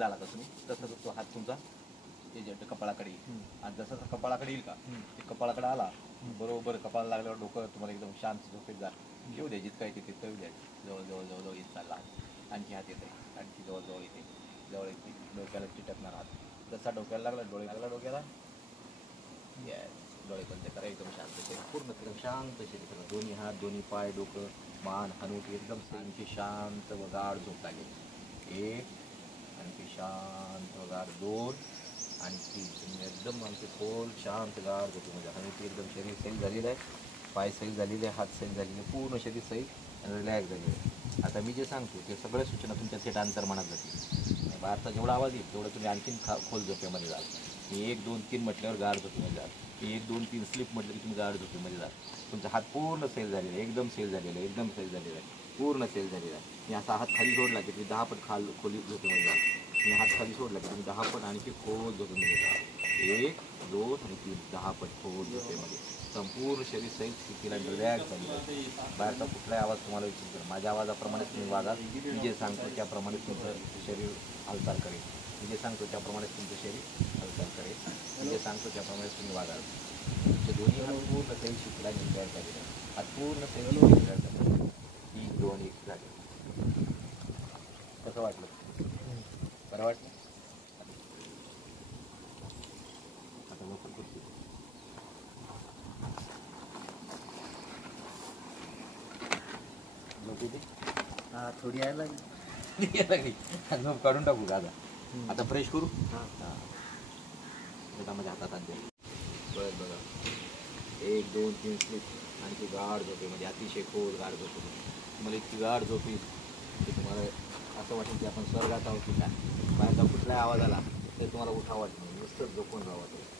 झाला का तुम्ही तसं तो हात तुमचा ते जे कपाळाकडे येईल आणि जसं कपाळाकडे येईल का ते कपाळाकडे आला बरोबर कपाळाला लागल्यावर डोकं तुम्हाला एकदम शांत झोपेत जा येऊ द्या जितका येते तितकं येऊ द्या जवळ येत चालला आणखी हात येते आणखी जवळ येते डोक्याला चिटकणार हात जसा डोक्याला लागला डोळे लागला डोक्याला डोळे बंद करा एकदम शांत शरीर पूर्ण एकदम शांत शरीर करा दोन्ही हात दोन्ही पाय डोकं मान हनुटी एकदम आणखी शांत व गाढ झोप लागेल एक आणखी शांत व गाढ दोन आणखी तुम्ही एकदम आमचे खोल शांत गाढ झोपेमध्ये हनुटी एकदम शरीर सैल झालेलं आहे पाय सैल झालेले हात सैल झालेले पूर्ण शरीर सैल आणि रिलॅक्स झालेलं आहे आता मी जे सांगतो ते सगळ्या सूचना तुमच्या सेट अंतर्मनात जातील बाहेरचा जेवढा आवाज येईल तेवढं तुम्ही आणखीन खोल झोपेमध्ये जाल मी 1 2 3 म्हटल्यावर गाढ झोपेमध्ये जाल मी 1 2 3 स्लिप म्हटलं की तुम्ही गाढ झोपेमध्ये जाल तुमचा हात पूर्ण सेल झालेला आहे एकदम सेल झालेला आहे एकदम सेल झालेला आहे पूर्ण सेल झालेला आहे मी असा हात खाली सोडला की तुम्ही 10 पट खोली झोपेमध्ये जाल मी हात खाली सोडला की तुम्ही 10 पट आणखी खोल झोपेमध्ये जाल 1 2 आणि 3 10 पट खोल झोपेमध्ये संपूर्ण शरीर सैल स्थितीला रिलॅक्स झालेलं आहे बाहेरचा कुठलाही आवाज तुम्हाला विचार माझ्या आवाजाप्रमाणेच तुम्ही वागा मी जे सांगतो त्याप्रमाणे तुमचं शरीर हालचाल करेल मी जे सांगतो त्याप्रमाणेच तुमचं शरीर हालचाल करेल मी जे सांगतो त्याप्रमाणेच तुम्ही वागाल तुमचे दोन्ही हात पूर्ण सैल शिकला निर्धार झालेला हात पूर्ण सैल निर्धार झालेला 3 2 1 झाले कसं वाटलं बरं वाटलं आता लवकर करतो हां थोडी यायला लागली झोप काढून टाकू का आता फ्रेश करू हां हातामध्ये हातात आणते बरं बघा 1 2 3 स्लिप आणखी गाढ झोपेमध्ये अतिशय खोल गाढ झोपेमध्ये तुम्हाला इतकी गाढ झोप येईल की तुम्हाला असं वाटेल की आपण स्वर्गात आहोत की काय बाहेरचा कुठलाही आवाज आला तरी तुम्हाला उठावं वाटत नाही नुसतं झोपून राहावं वाटेल